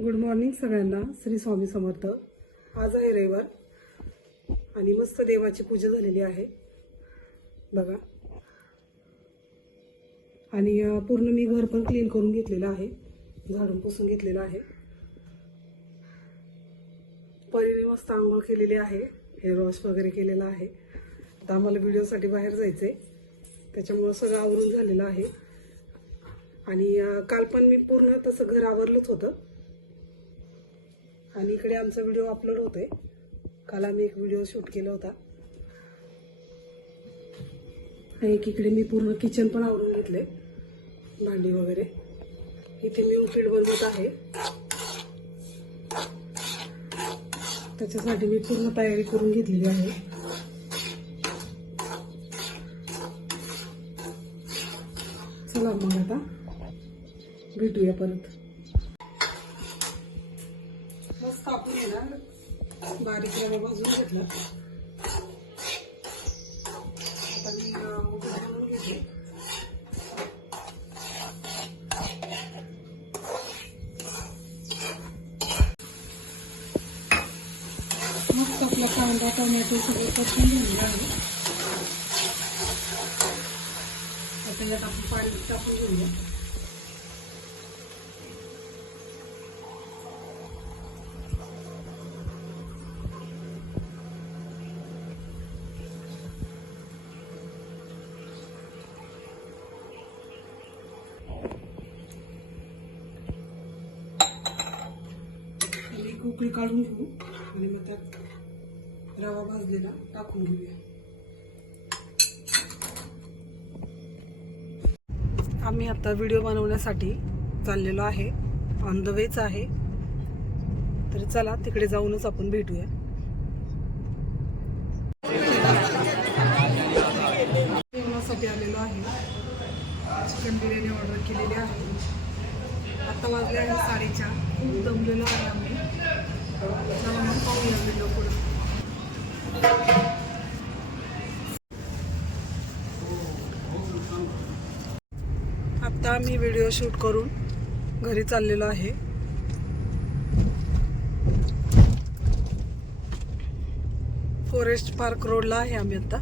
Good morning सगळ्यांना. श्री स्वामी समर्थ. आज आहे रविवार आणि मस्त देवाची पूजा झालेली आहे बघा. आणि पूर्ण मी घर पण क्लीन करून घेतलेलं आहे, झाडून पुसून घेतलेलं आहे. परीने मस्त आंघोळ केलेली आहे, हेअर वॉश वगैरे केलेला आहे. आता आम्हाला व्हिडिओसाठी बाहेर जायचंय, त्याच्यामुळे सगळं आवरून झालेलं आहे. आणि काल पण मी पूर्ण तसं घर आवरलंच होतं. आणि इकडे आमचा व्हिडिओ अपलोड होतोय. काल आम्ही एक व्हिडिओ शूट केला होता. एक इकडे मी पूर्ण किचन पण आवरून घेतले, भांडी वगैरे. इथे मी उपीट बनवत आहे, त्याच्यासाठी मी पूर्ण तयारी करून घेतलेली आहे. चला मग आता भेटूया परत. मस्त आपण आहे ना बारीक रवा भाजून घेतला. आता मी बनवून घेते. मस्त आपला कांदा टोमॅटो सगळं परतून घेतलेलं आहे. आता यात आपण पाणी टाकून घेऊया. एक उकळी काढून घेऊ आणि मग त्यात रवा भाजलेला टाकून घेऊया. आम्ही आता व्हिडिओ बनवण्यासाठी चाललेलो आहे, ऑन द वेच आहे. तर चला तिकडे जाऊनच आपण भेटूया. जेवणासाठी आलेलो आहे, चिकन बिर्याणी ऑर्डर केलेली आहे. आता वाजले आहे 4:30. खूप दमलेलो आहे आम्ही. चला मग पाहूया व्हिडिओ पुढे. आता आम्ही व्हिडिओ शूट करून घरी चाललेलो आहे. फॉरेस्ट पार्क रोडला आहे आम्ही आता.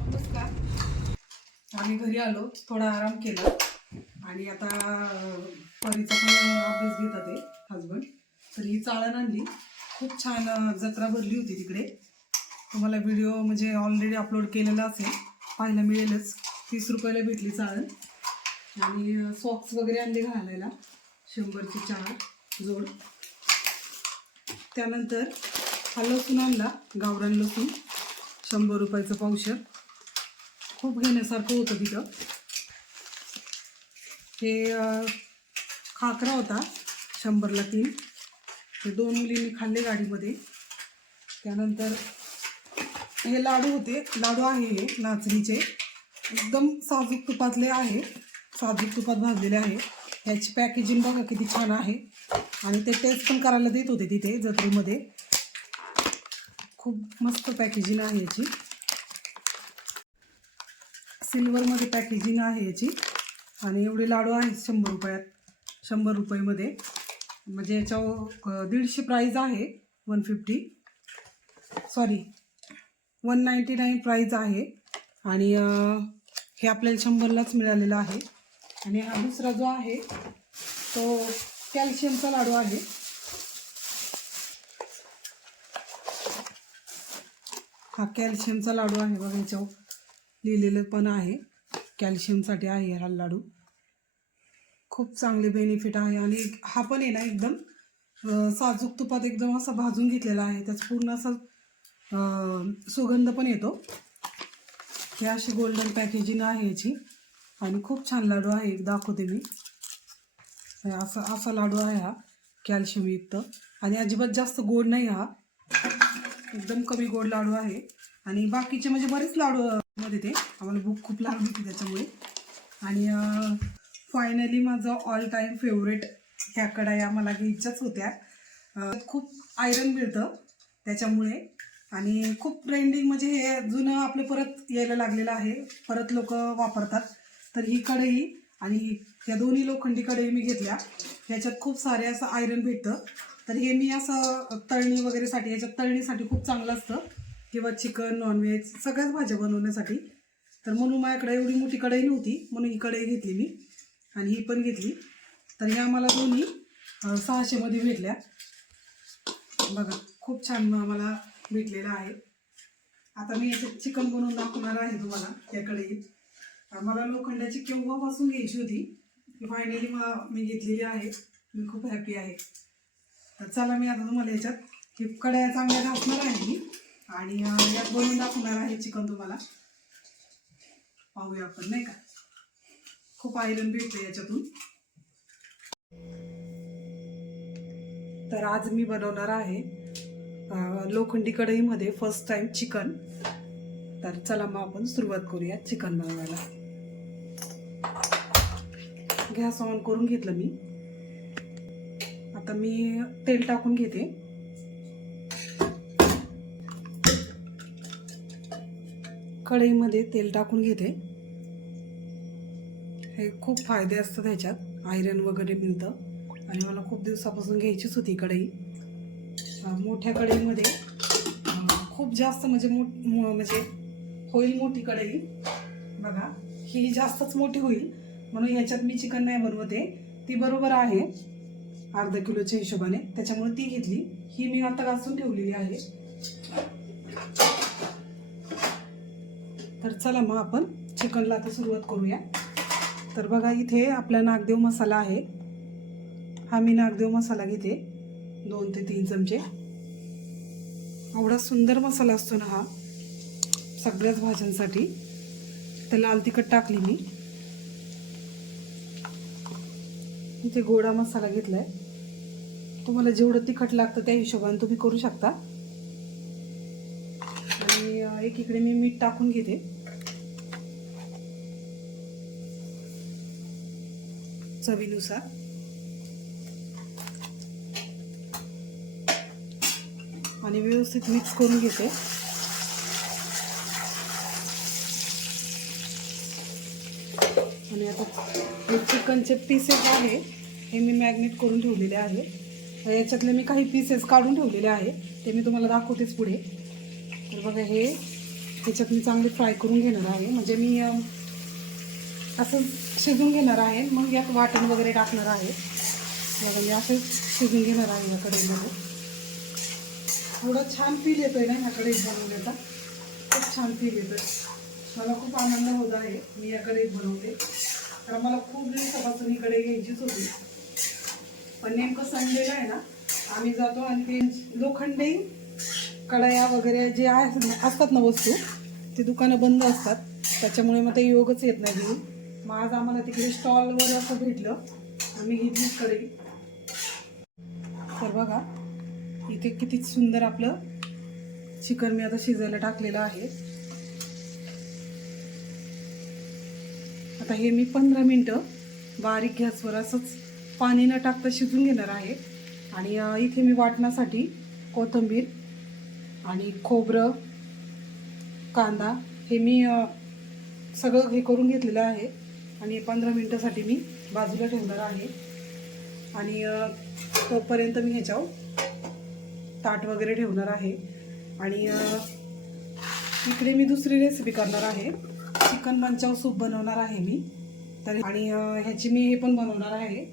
नमस्कार. आम्ही घरी आलो, थोडा आराम केला आणि आता परीचा पण अभ्यास घेतात ते हजबंड. तर ही चाळण आणली, खूप छान जत्रा भरली होती तिकडे. तुम्हाला व्हिडिओ म्हणजे ऑलरेडी अपलोड केलेला असेल, पाहायला मिळेलच. 30 रुपयाला भेटली चाळण. आणि सॉक्स वगैरे आणले घालायला, 100चे 4 जोड. त्यानंतर हा लसूण आणला, गावरान लसूण 100 रुपयाचं पावशर. खूप घेण्यासारखं होतं तिथं. हे खाकरा होता 100ला 3. हे 2 मुलींनी खाल्ले गाडीमध्ये. त्यानंतर हे लाडू होते, लाडू आहे हे नाचणीचे, एकदम साजूक तुपातले आहे, साजूक तुपात भाजलेले आहे. ह्याची पॅकेजिंग बघा किती छान आहे. आणि ते टेस्ट पण करायला देत होते तिथे जत्रेमध्ये. खूप मस्त पॅकेजिंग आहे याची, सिल्वरमध्ये पॅकेजिंग आहे याची. आणि एवढे लाडू आहेत 100 रुपयात, 100 रुपयामध्ये. म्हणजे याच्यावर 150 प्राईज आहे, 150 सॉरी 199 प्राईज आहे. आणि हे आपल्याला 100लाच मिळालेलं आहे. आणि हा दुसरा जो आहे तो कॅल्शियमचा लाडू आहे. हा कॅल्शियमचा लाडू आहे बघा, याच्यावर लिहिलेलं पण आहे कॅल्शियमसाठी आहे हा लाडू. खूप चांगले बेनिफिट आहे. आणि हा पण आहे ना एकदम साजूक तुपात एकदम असा भाजून घेतलेला आहे, त्याचा पूर्ण असा सुगंध पण येतो. हे अशी गोल्डन पॅकेजिंग आहे याची. आणि खूप छान लाडू आहे, एक दाखवते मी. असा लाडू आहे हा, कॅल्शियमयुक्त. आणि अजिबात जास्त गोड नाही, हा एकदम कमी गोड लाडू आहे. आणि बाकीचे म्हणजे बरेच लाडू मध्ये ते आम्हाला भूक खूप लागली होती त्याच्यामुळे. आणि फायनली माझं ऑल टाईम फेवरेट ह्या कढाया मला घ्यायच्याच होत्या. खूप आयरन मिळतं त्याच्यामुळे. आणि खूप ट्रेंडिंग म्हणजे हे जुनं आपलं परत यायला लागलेलं आहे, परत लोक वापरतात. तर ही कढई आणि या दोन्ही लोखंडी कढई मी घेतल्या. ह्याच्यात खूप सारे असं आयरन भेटतं. तर हे मी असं तळणी वगैरेसाठी, ह्याच्यात तळणीसाठी खूप चांगलं असतं, किंवा चिकन नॉनव्हेज सगळ्याच भाज्या बनवण्यासाठी. तर म्हणून माझ्याकडे एवढी मोठी कढई नव्हती, म्हणून ही कढई घेतली मी आणि ही पण घेतली. तर ह्या मला दोन्ही 600 मध्ये भेटल्या. बघा खूप छान मला भेटलेलं आहे. आता मी याच्यात चिकन बनवून दाखवणार आहे तुम्हाला. या कढईत मला लोखंडाची केव्हापासून घ्यायची होती, फायनली मी घेतलेली आहे. मी खूप हॅपी आहे. तर चला मी आता तुम्हाला याच्यात ही कढया चांगल्या घासणार आहे मी आणि यात बनवून दाखवणार आहे चिकन तुम्हाला. पाहूया आपण, नाही का. खूप आयरन भेटते याच्यातून. तर आज मी बनवणार आहे लोखंडी कढईमध्ये फर्स्ट टाइम चिकन. तर चला मग आपण सुरुवात करूया चिकन बनवायला. गॅस ऑन करून घेतलं मी. आता मी तेल टाकून घेते. कढईमध्ये तेल टाकून घेते. हे खूप फायदे असतात ह्याच्यात, आयरन वगैरे मिळतं आणि मला खूप दिवसापासून घ्यायचीच होती कढई. मोठ्या कढईमध्ये खूप जास्त म्हणजे होईल मोठी कढई. बघा ही जास्तच मोठी होईल, म्हणून ह्याच्यात मी चिकन नाही बनवते. ती बरोबर आहे अर्धा किलोच्या हिशोबाने, त्याच्यामुळे ती घेतली. ही मी आता घासून ठेवलेली आहे. तर चला मग आपण चिकनला आता सुरुवात करूया. तर बघा इथे आपला नागदेव मसाला आहे. हा मी नागदेव मसाला घेते 2 ते 3 चमचे. एवढा सुंदर मसाला असतो ना हा सगळ्याच भाज्यांसाठी. तर लाल तिखट टाकली मी. इथे गोडा मसाला घेतलाय. तुम्हाला जेवढं तिखट लागतं त्या हिशोबाने तुम्ही करू शकता. आणि एकीकडे मी मीठ टाकून घेते. चवीनुसार. आणि व्यवस्थित मिक्स करून घेते. आणि आता हे चिकनचे पीसेस आहे हे मी मॅग्नेट करून ठेवलेले आहे. याच्यातले मी काही पीसेस काढून ठेवलेले आहे, ते मी तुम्हाला दाखवतेच पुढे. तर बघा हे ह्याच्यात मी चांगले फ्राय करून घेणार आहे. म्हणजे मी असं शिजून घेणार आहे, मग यात वाटण वगैरे टाकणार आहे. बघा मी असं शिजून घेणार आहे या कढईमध्ये. थोडं छान फील येतोय ना ह्या कढईत बनवण्याचा. खूप छान फील येतोय. मला खूप आनंद होत आहे मी या कढईत बनवते. तर मला खूप दिवसापासून ही कढई घ्यायचीच होती, पण नेमकं संडेला आहे ना आम्ही जातो आणि ते लोखंडी कढया वगैरे जे असतात ना वस्तू, ते दुकानं बंद असतात. त्याच्यामुळे मग ते योगच येत नाही घेऊन. मग आज आम्हाला तिकडे स्टॉलवर असं भेटलं, आम्ही घेतलीच कढई. तर बघा इथे किती सुंदर आपलं चिकन मी आता शिजायला टाकलेलं आहे. आता हे मी 15 मिनटं बारीक गॅसवर असंच पाणी न टाकता शिजून घेणार आहे. आणि इथे मी वाटण्यासाठी कोथिंबीर आणि खोबरं, कांदा हे मी सगळं हे करून घेतलेलं आहे. आणि 15 मिनटासाठी मी बाजूला ठेवणार आहे. आणि तोपर्यंत मी ह्याच्यावर ताट वगैरे ठेवणार आहे. आणि इकडे मी दुसरी रेसिपी करणार आहे. चिकन मंचाव सूप बनवणार आहे मी. तर आणि ह्याची मी हे पण बनवणार आहे.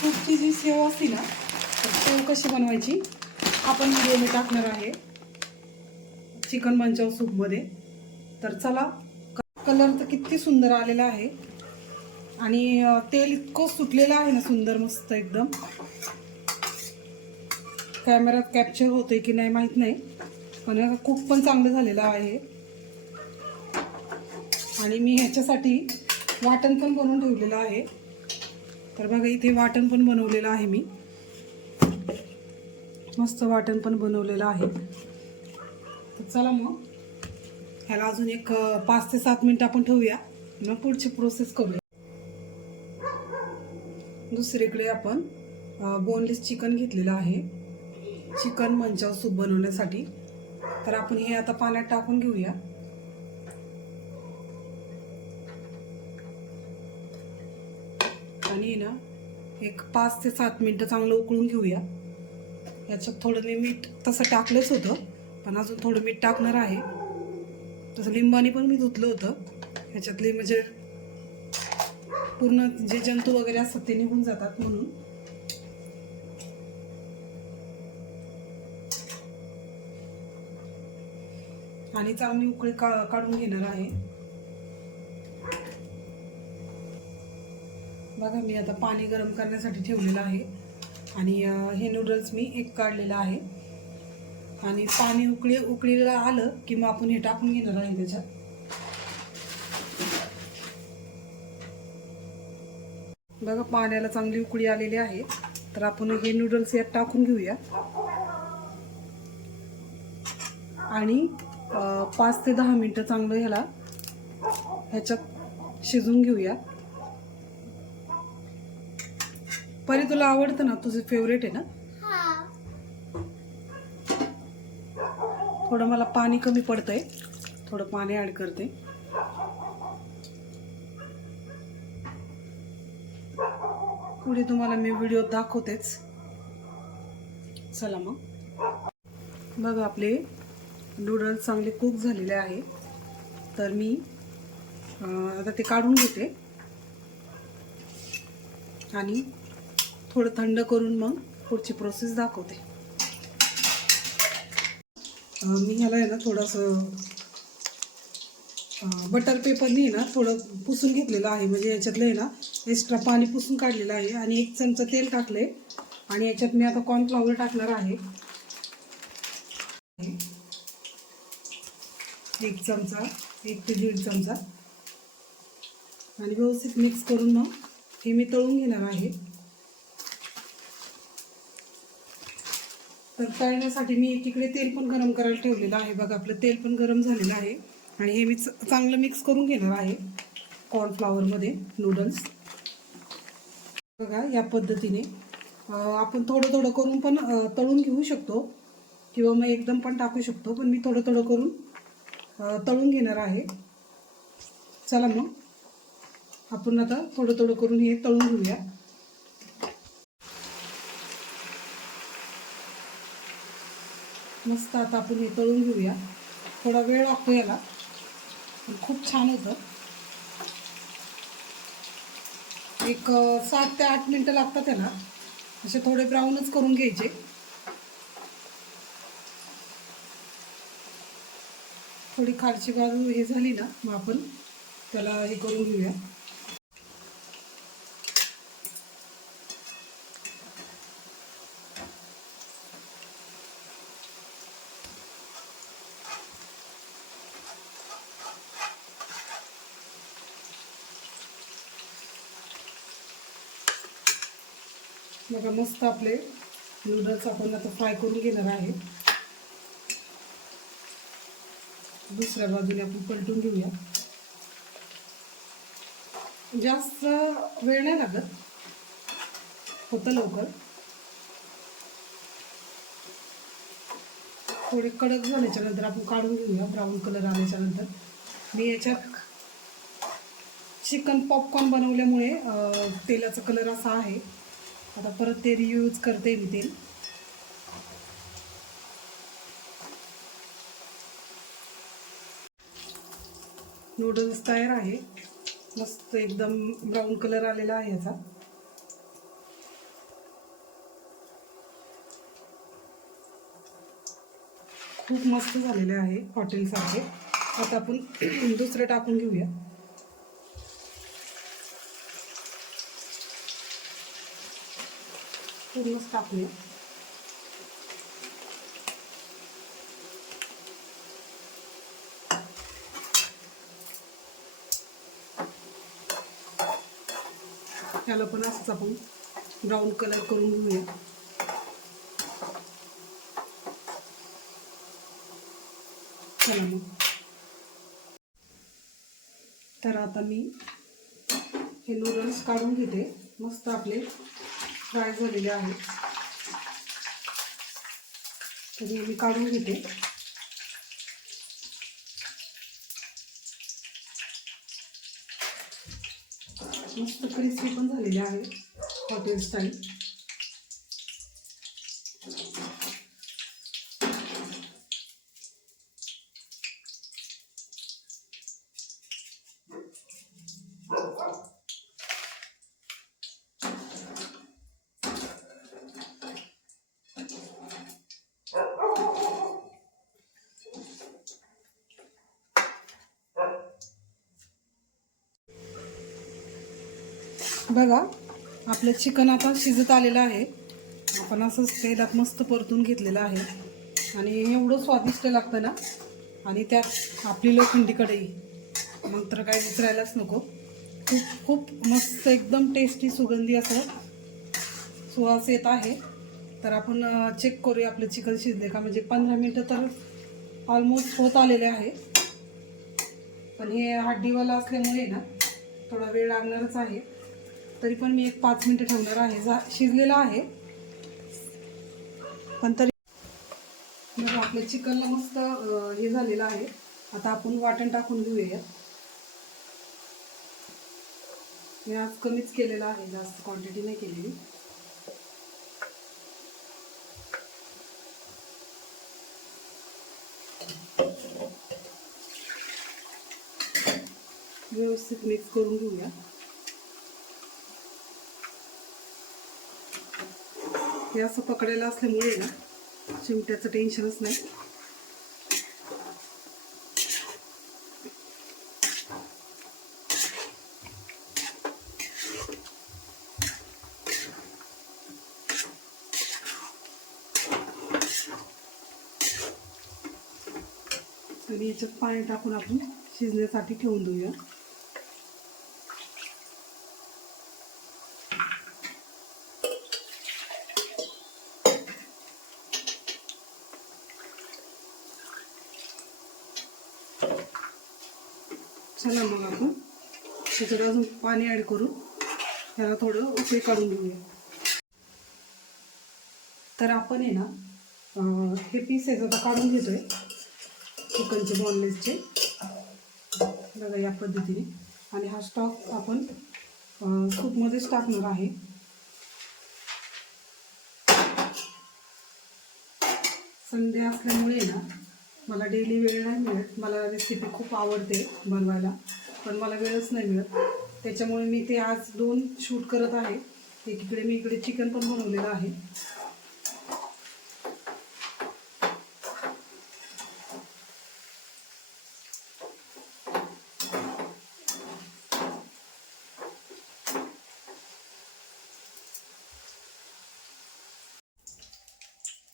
सूपची जी सेव असते ना, तर सेव कशी बनवायची आपण व्हिडिओ मी टाकणार आहे चिकन मंचाव सूपमध्ये. तर चला. कलर तर किती सुंदर आलेला आहे आणि तेल इतकं सुटलेलं आहे ना, सुंदर मस्त एकदम. कॅमेऱ्यात कॅप्चर होतंय की नाही माहीत नाही, पण खूप पण चांगलं झालेलं आहे. आणि मी ह्याच्यासाठी वाटण पण बनवून ठेवलेलं आहे. तर बघा इथे वाटण पण बनवलेलं आहे मी. मस्त वाटण पण बनवलेलं आहे. तर चला मग ह्याला अजून एक 5 ते 7 मिनिट आपण ठेवूया, मग पुढची प्रोसेस करूया. दुसरीकडे आपण बोनलेस चिकन घेतलेलं आहे चिकन मंचाव सूप बनवण्यासाठी. तर आपण हे आता पाण्यात टाकून घेऊया. आणि आणि ना एक 5 ते 7 मिनटं चांगलं उकळून घेऊया. याच्यात थोडं मी मीठ तसं टाकलंच होतं, पण अजून थोडं मीठ टाकणार आहे. तसं लिंबाने पण मी धुतलं होतं. ह्याच्यातले म्हणजे पूर्ण जे जंतू वगैरे असतात ते निघून जातात म्हणून. आणि चांगली उकळी काढून घेणार आहे. बघा मी आता पाणी गरम करण्यासाठी ठेवलेलं आहे आणि हे नूडल्स मी एक काढलेलं आहे. आणि पाणी उकळीला आलं की मग आपण हे टाकून घेणार आहे त्याच्यात. बघा पाण्याला चांगली उकळी आलेली आहे, तर आपण हे नूडल्स यात टाकून घेऊया आणि 5 ते 10 मिनटं चांगलं ह्याच्यात शिजून घेऊया. परी तुला आवडतं ना, तुझं फेवरेट आहे ना? थोडं मला पाणी कमी पडतंय, थोडं पाणी ॲड करते. पुढे तुम्हाला मी व्हिडिओ दाखवतेच. चला मग बघा आपले नूडल्स चांगले कुक झालेले आहे, तर मी आता ते काढून घेते आणि थोडं थंड करून मग पुढची प्रोसेस दाखवते. मी ह्याला आहे ना थोडंसं बटर पेपरनी ना थोडं पुसून घेतलेलं आहे, म्हणजे याच्यातलं आहे ना एक्स्ट्रा पाणी पुसून काढलेलं आहे. आणि 1 चमचा तेल टाकले आणि याच्यात मी आता कॉर्नफ्लॉवर टाकणार आहे. 1 चमचा, 1 ते 1.5 चमचा आणि व्यवस्थित मिक्स करून मग हे मी तळून घेणार आहे. तर तळण्यासाठी मी एकीकडे तेल पण गरम करायला ठेवलेलं आहे. बघा आपलं तेल पण गरम झालेलं आहे आणि हे मी चांगलं मिक्स करून घेणार आहे कॉर्नफ्लॉवरमध्ये नूडल्स. बघा या पद्धतीने आपण थोडं थोडं करून पण तळून घेऊ शकतो किंवा मग एकदम पण टाकू शकतो, पण मी थोडं थोडं करून तळून घेणार आहे. चला मग आपण आता थोडं थोडं करून हे तळून घेऊया. मस्त आता आपण हे तळून घेऊया. थोडा वेळ लागतो याला, पण खूप छान होतं. एक 7 ते 8 मिनटं लागतात त्याला. असे थोडे ब्राऊनच करून घ्यायचे. थोडी खालची बाजू हे झाली ना, मग आपण त्याला हे करून घेऊया. बघा मस्त आपले नूडल्स आपण आता फ्राय करून घेणार आहे. दुसऱ्या बाजूने आपण पलटून घेऊया. जास्त वेळ नाही लागत, होतं लवकर. थोडे कडक झाल्याच्या नंतर आपण काढून घेऊया. ब्राऊन कलर आल्याच्या नंतर मी याच्यात चिकन पॉपकॉर्न बनवल्यामुळे तेलाचा कलर असा आहे. आता परत ते रियूज करते मी तेल. नूडल्स तयार आहे. मस्त एकदम ब्राऊन कलर आलेला आहे याचा. खूप मस्त झालेले आहे हॉटेलसारखे. आता आपण दुसरे टाकून घेऊया. पूर्णच टाकूया. त्याला पण असंच आपण ब्राऊन कलर करून घेऊया. चला मग. तर आता मी हे नूडल्स काढून घेते. मस्त आपले फ्राय झालेले आहेत, तर हे मी काढून घेते. मस्त क्रिस्पी पण झालेले आहे हॉटेल स्टाईल. बघा आपलं चिकन आता शिजत आलेलं आहे. आपण असंच तेलात मस्त परतून घेतलेलं आहे आणि एवढं स्वादिष्ट लागतं ना. आणि त्यात आपली लोखंडी कढई, मग तर काय विचारायलाच नको. खूप खूप मस्त एकदम टेस्टी सुगंधी असं सुवास येत आहे. तर आपण चेक करूया आपलं चिकन शिजले का. म्हणजे 15 मिनटं तर ऑलमोस्ट होत आलेले आहे, पण हे हड्डीवाला असल्यामुळे ना थोडा वेळ लागणारच आहे. तरी पण मी एक 5 मिनटं ठेवणार आहे. शिजलेला आहे पण तरी बघा आपल्या चिकनला मस्त हे झालेलं आहे. आता आपण वाटण टाकून घेऊया. मी आज कमीच केलेलं आहे, जास्त क्वांटिटी नाही केलेली. व्यवस्थित मिक्स करून घेऊया. हे असं पकडायला असल्यामुळे ना चिमट्याचं टेन्शनच नाही. आणि याच्यात पाणी टाकून आपण शिजण्यासाठी ठेवून देऊया. चला मग आपण त्याच्यात अजून पाणी ॲड करून त्याला थोडं उकळी काढून घेऊया. तर आपण आहे ना हे पीसेस आता काढून घेतोय चिकनचे बॉनलेसचे, बघा या पद्धतीने. आणि हा स्टॉक आपण सूपमध्येच टाकणार आहे. संडे असल्यामुळे ना मला डेली वेळ नाही मिळत. मला रेसिपी खूप आवडते बनवायला, पण मला वेळच नाही मिळत. त्याच्यामुळे मी ते आज 2 शूट करत आहे. एकीकडे मी इकडे चिकन पण बनवलेलं आहे.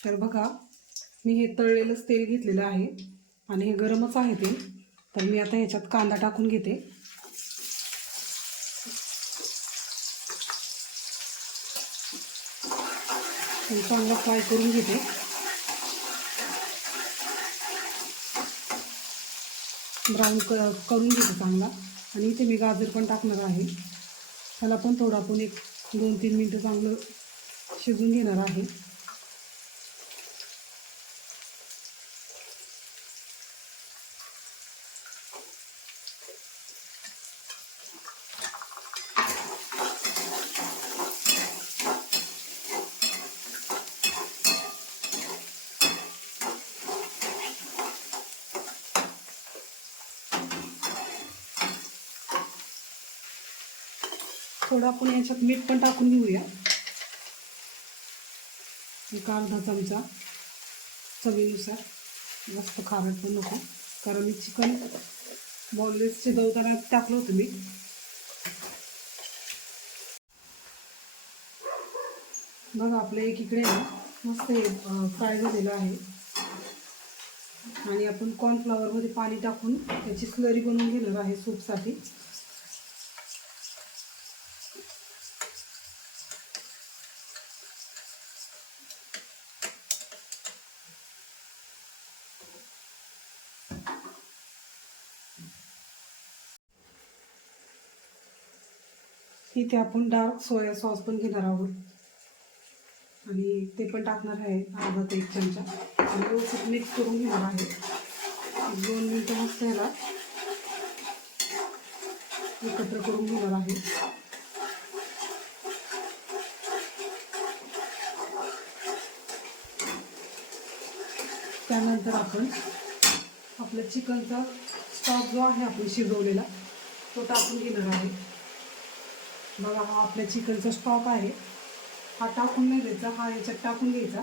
तर बघा मी हे तळलेलंच तेल घेतलेलं आहे आणि हे गरमच आहे तेल. तर मी आता ह्याच्यात कांदा टाकून घेते. चांगला फ्राय करून घेते. ब्राऊन करून घेते चांगला. आणि इथे मी गाजर पण टाकणार आहे. त्याला पण थोडं आपण एक 2-3 मिनटं चांगलं शिजून घेणार आहे. थोडं आपण याच्यात मीठ पण टाकून घेऊया, एक अर्धा चमचा चवीनुसार. जास्त खारट पण नको, कारण मी चिकन बॉनलेस शिजवताना टाकलं होतं मी. बघा आपलं एकीकडे मस्त हे फ्राय झालेलं आहे. आणि आपण कॉर्नफ्लॉवरमध्ये पाणी टाकून त्याची स्लरी बनवून घेणार आहे सूपसाठी. इथे आपण डार्क सोया सॉस पण घेणार आहोत आणि ते पण टाकणार आहे अर्धा ते 1 चमचा. आणि व्यवस्थित मिक्स करून घेणार आहे. 2 मिनटं मस्त ह्याला एकत्र करून घेणार आहे. त्यानंतर आपण आपल्या चिकनचा स्टॉक जो आहे आपण शिजवलेला तो टाकून घेणार आहे. बघा हा आपल्या चिकनचा स्टॉक आहे, हा टाकून नाही द्यायचा, हा याच्यात टाकून घ्यायचा.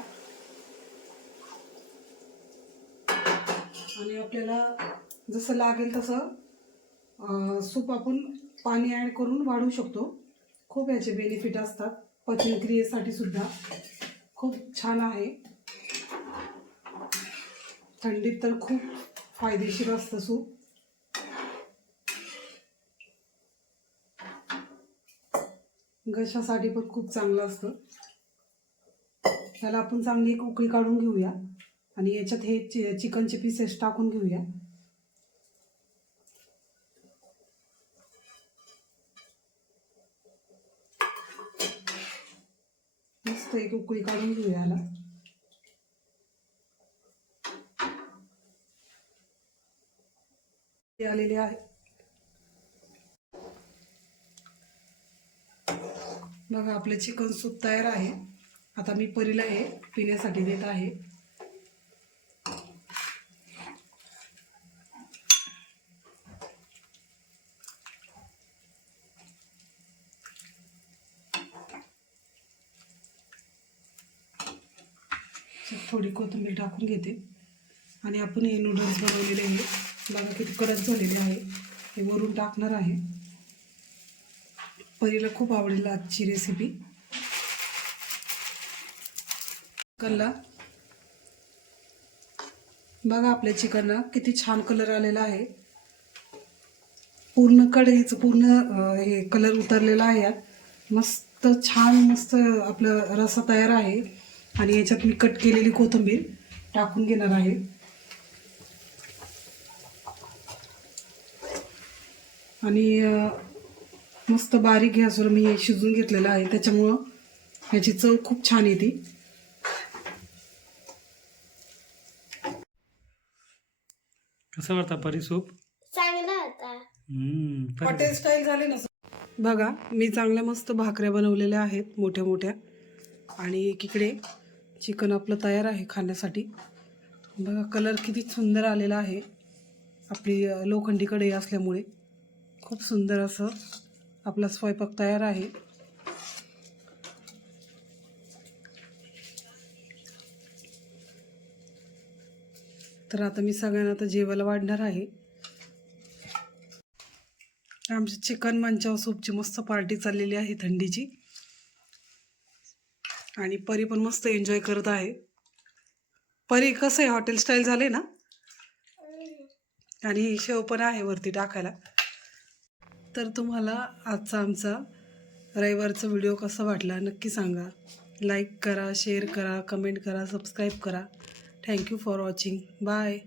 आणि आपल्याला जसं लागेल तसं सूप आपण पाणी ॲड करून वाढवू शकतो. खूप याचे बेनिफिट असतात, पचनक्रियेसाठी सुद्धा खूप छान आहे. थंडीत तर खूप फायदेशीर असतं सूप. घशासाठी पण खूप चांगलं असतं. त्याला आपण चांगली एक उकळी काढून घेऊया आणि याच्यात हे चिकनचे पीसेस टाकून घेऊया. मस्त एक उकळी काढून घेऊया याला. ते आलेले आहे. बघा आपले चिकन सूप तयार आहे. आता मी परीला हे पिण्यासाठी देत आहे. थोडी कोथिंबीर टाकून घेते आणि आपण हे नूडल्स बनवलेले आहे, बघा किती कडक झालेले आहे, हे वरून टाकणार आहे. परीला खूप आवडेल आजची रेसिपी. कल्ला बघा आपल्या चिकनला किती छान कलर आलेला आहे. पूर्ण कढईचं पूर्ण हे कलर उतरलेला आहे यात. मस्त छान मस्त आपलं रस्सा तयार आहे. आणि याच्यात मी कट केलेली कोथिंबीर टाकून घेणार आहे. आणि मस्त बारीक गॅसवर मी हे शिजवून घेतलेलं आहे, त्याच्यामुळं ह्याची चव खूप छान येते. कसा वाटता परी सूप? चांगला होता. हॉटेल स्टाईल झाले ना. बघा मी चांगल्या मस्त भाकऱ्या बनवलेल्या आहेत मोठ्या मोठ्या. आणि एकीकडे चिकन आपलं तयार आहे खाण्यासाठी. बघा कलर किती सुंदर आलेला आहे. आपली लोखंडी कढई असल्यामुळे खूप सुंदर असं आपला स्वयंपाक तयार आहे. तर आता मी सगळ्यांना आता जेवायला वाढणार आहे. आमची चिकन मंचाव सूपची मस्त पार्टी चाललेली आहे थंडीची. आणि परी पण मस्त एन्जॉय करत आहे. परी कसं आहे, हॉटेल स्टाईल झाले ना. आणि शेव पण आहे वरती टाकायला. तर तुम्हाला आजचा आमचा रविवारचा व्हिडिओ कसा वाटला नक्की सांगा. लाईक करा, शेअर करा, कमेंट करा, सबस्क्राईब करा. Thank you for watching. बाय.